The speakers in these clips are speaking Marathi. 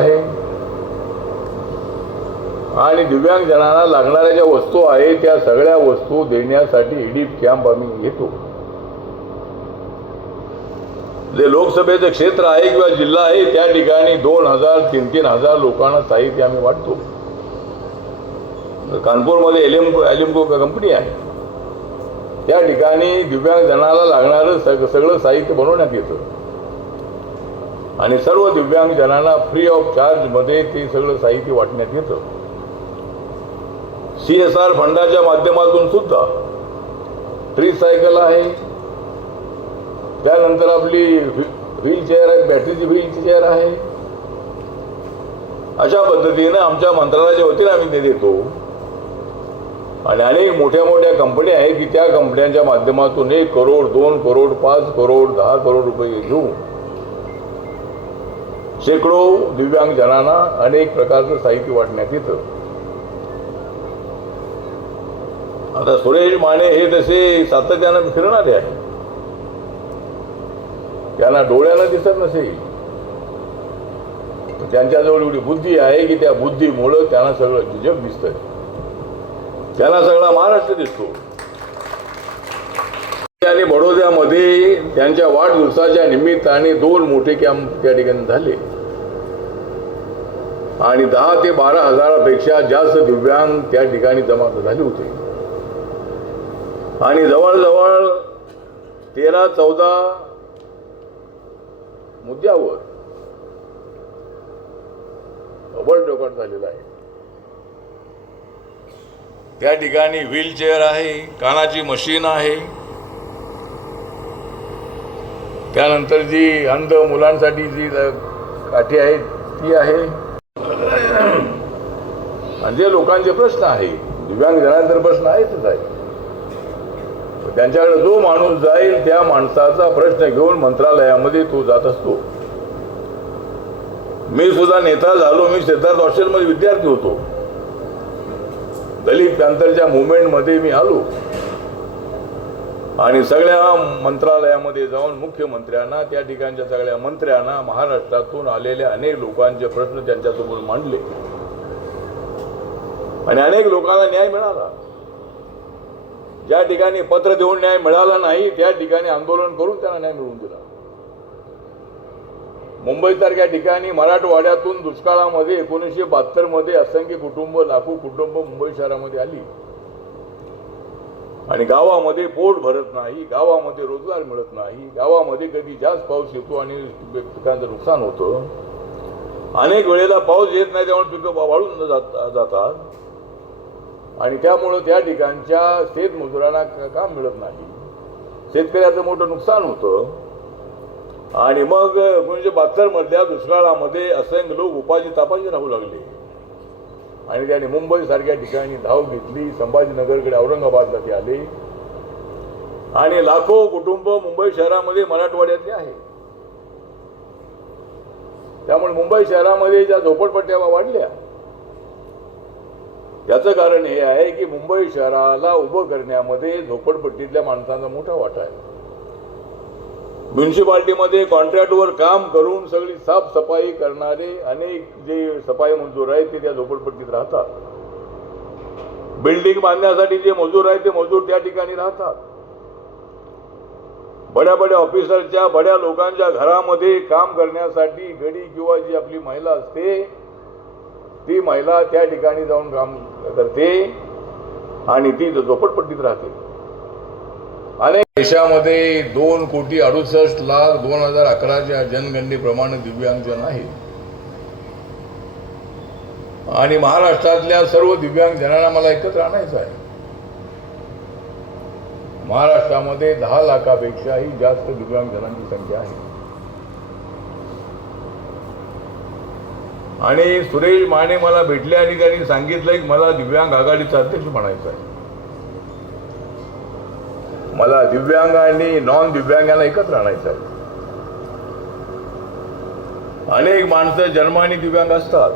आहे आणि दिव्यांग जनांना लागणाऱ्या ज्या वस्तू आहेत त्या सगळ्या वस्तू देण्यासाठी ईडीप कॅम्प आम्ही घेतो. जे लोकसभेचं क्षेत्र आहे किंवा जिल्हा आहे त्या ठिकाणी 2000 3,000 लोकांना साहित्य आम्ही वाटतो. कानपूरमध्ये एलिम्को कंपनी आहे, त्या ठिकाणी दिव्यांग जनाला लागणारं सगळं साहित्य बनवण्यात येतं आणि सर्व दिव्यांग जनांना फ्री ऑफ चार्ज मध्ये ते सगळं साहित्य वाटण्यात येतं. CSR फंडाच्या माध्यमातून सुद्धा ट्रिसायकल आहे, त्यानंतर आपली व्हीलचेअर आहे, बॅटरीची व्हीलचेअर आहे. अशा पद्धतीने आमच्या मंत्रालयाच्या वतीने आम्ही ते देतो आणि अनेक मोठ्या मोठ्या कंपन्या आहेत की त्या कंपन्यांच्या माध्यमातून 1 करोड 2 करोड 5 करोड 10 करोड रुपये घेऊन शेकडो दिव्यांग जनांना अनेक प्रकारचं साहित्य वाटण्यात येतं. आता सुरेश माने हे तसे सातत्यानं फिरणारे आहे, त्यांना डोळ्यानं दिसत नसेल, त्यांच्याजवळ एवढी बुद्धी आहे की त्या बुद्धीमुळं त्यांना सगळं जग दिसतंय, त्यांना सगळा महाराष्ट्र दिसतो. आणि बडोद्यामध्ये त्यांच्या वाढदिवसाच्या निमित्ताने 2 मोठे कॅम्प त्या ठिकाणी झाले आणि 10 ते 12 हजारापेक्षा जास्त दिव्यांग त्या ठिकाणी जमा झाले होते आणि जवळजवळ 13-14 मुद्द्यावर अबलटोकट झालेला आहे. त्या ठिकाणी व्हीलचेअर आहे, कानाची मशीन आहे, त्यानंतर जी अंध मुलांसाठी जी काठी आहे ती आहे आणि जे लोकांचे प्रश्न आहे दिव्यांग जनांचे प्रश्न आहेतच आहे. त्यांच्याकडे जो माणूस जाईल त्या माणसाचा प्रश्न घेऊन मंत्रालयामध्ये तो जात असतो. मी सुद्धा नेता झालो, मी सिद्धार्थ हॉस्टेलमध्ये विद्यार्थी होतो, दलित पॅंथरच्या मुवमेंटमध्ये मी आलो आणि सगळ्या मंत्रालयामध्ये जाऊन मुख्यमंत्र्यांना त्या ठिकाणच्या सगळ्या मंत्र्यांना महाराष्ट्रातून आलेल्या अनेक लोकांचे प्रश्न त्यांच्यासमोर मांडले आणि अनेक लोकांना न्याय मिळाला. ज्या ठिकाणी पत्र देऊन न्याय मिळाला नाही त्या ठिकाणी आंदोलन करून त्यांना न्याय मिळवून दिला. मुंबईसारख्या ठिकाणी मराठवाड्यातून दुष्काळामध्ये 1972 मध्ये असंख्य कुटुंब, लाखो कुटुंब मुंबई शहरामध्ये आली आणि गावामध्ये पोट भरत नाही, गावामध्ये रोजगार मिळत नाही, गावामध्ये कधी जास्त पाऊस येतो आणि पिकांचं नुकसान होतं. अनेक वेळेला पाऊस येत नाही त्यामुळे पिकं वाळून जातात आणि त्यामुळं त्या ठिकाणच्या शेतमजुरांना काम मिळत नाही, शेतकऱ्याचं मोठं नुकसान होतं आणि मग 1972 मधल्या दुष्काळामध्ये असंख्य लोक उपाशी तापाशी राहू लागले आणि त्याने मुंबईसारख्या ठिकाणी धाव घेतली, संभाजीनगरकडे औरंगाबादला ते आले आणि लाखो कुटुंब मुंबई शहरामध्ये मराठवाड्यातले आहे. त्यामुळे मुंबई शहरामध्ये ज्या झोपडपट्ट्या वाढल्या याचं कारण हे आहे की मुंबई शहराला उभं करण्यामध्ये झोपडपट्टीतल्या माणसांचा मोठा वाटा आहे. म्युन्सिपाल्टीमध्ये कॉन्ट्रॅक्टवर काम करून सगळी साफसफाई करणारे अनेक जे सफाई मजूर आहेत ते त्या झोपडपट्टीत राहतात. बिल्डिंग बांधण्यासाठी जे मजूर आहेत ते मजूर त्या ठिकाणी राहतात. बड्या बड्या ऑफिसरच्या बड्या लोकांच्या घरामध्ये काम करण्यासाठी गडी किंवा जी आपली महिला असते ती महिला त्या ठिकाणी जाऊन काम करते आणि ती झोपडपट्टीत राहते. अनेक देशामध्ये 2,68,00,000 2011च्या जनगणनेप्रमाणे दिव्यांगजन आहेत आणि महाराष्ट्रातल्या सर्व दिव्यांग जनांना मला एकत्र आणायचं आहे. महाराष्ट्रामध्ये 10 लाखापेक्षाही जास्त दिव्यांग जनांची संख्या आहे आणि सुरेश माने मला भेटले आणि त्यांनी सांगितलं की मला दिव्यांग आघाडीचा अध्यक्ष बनायचं आहे. मला दिव्यांग आणि नॉन दिव्यांगांना एकत्र आणायचं आहे. अनेक माणसं जन्माने दिव्यांग असतात,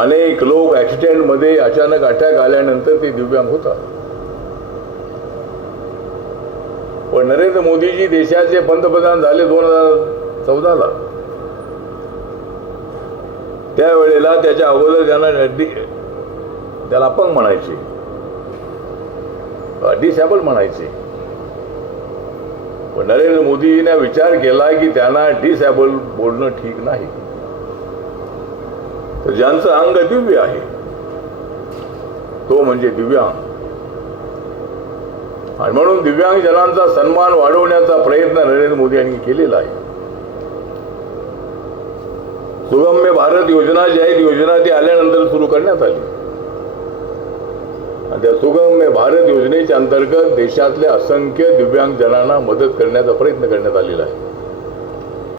अनेक लोक ऍक्सिडेंटमध्ये अचानक अटॅक आल्यानंतर ते दिव्यांग होतात. पण नरेंद्र मोदीजी देशाचे पंतप्रधान झाले 2014ला त्यावेळेला त्याच्या अगोदर त्याला अपंग म्हणायचे, डिसॅबल म्हणायचे. पण नरेंद्र मोदींनी विचार केला की त्यांना डिसॅबल बोलणं ठीक नाही. तर ज्यांचं अंग दिव्य आहे तो म्हणजे दिव्यांग, आणि म्हणून दिव्यांग जनांचा सन्मान वाढवण्याचा प्रयत्न नरेंद्र मोदी यांनी केलेला आहे. सुगम्य भारत योजना जी आहे ती योजना ती आल्यानंतर सुरू करण्यात आली, आणि त्या सुगम्य भारत योजनेच्या अंतर्गत देशातल्या असंख्य दिव्यांग जनांना मदत करण्याचा प्रयत्न करण्यात आलेला आहे.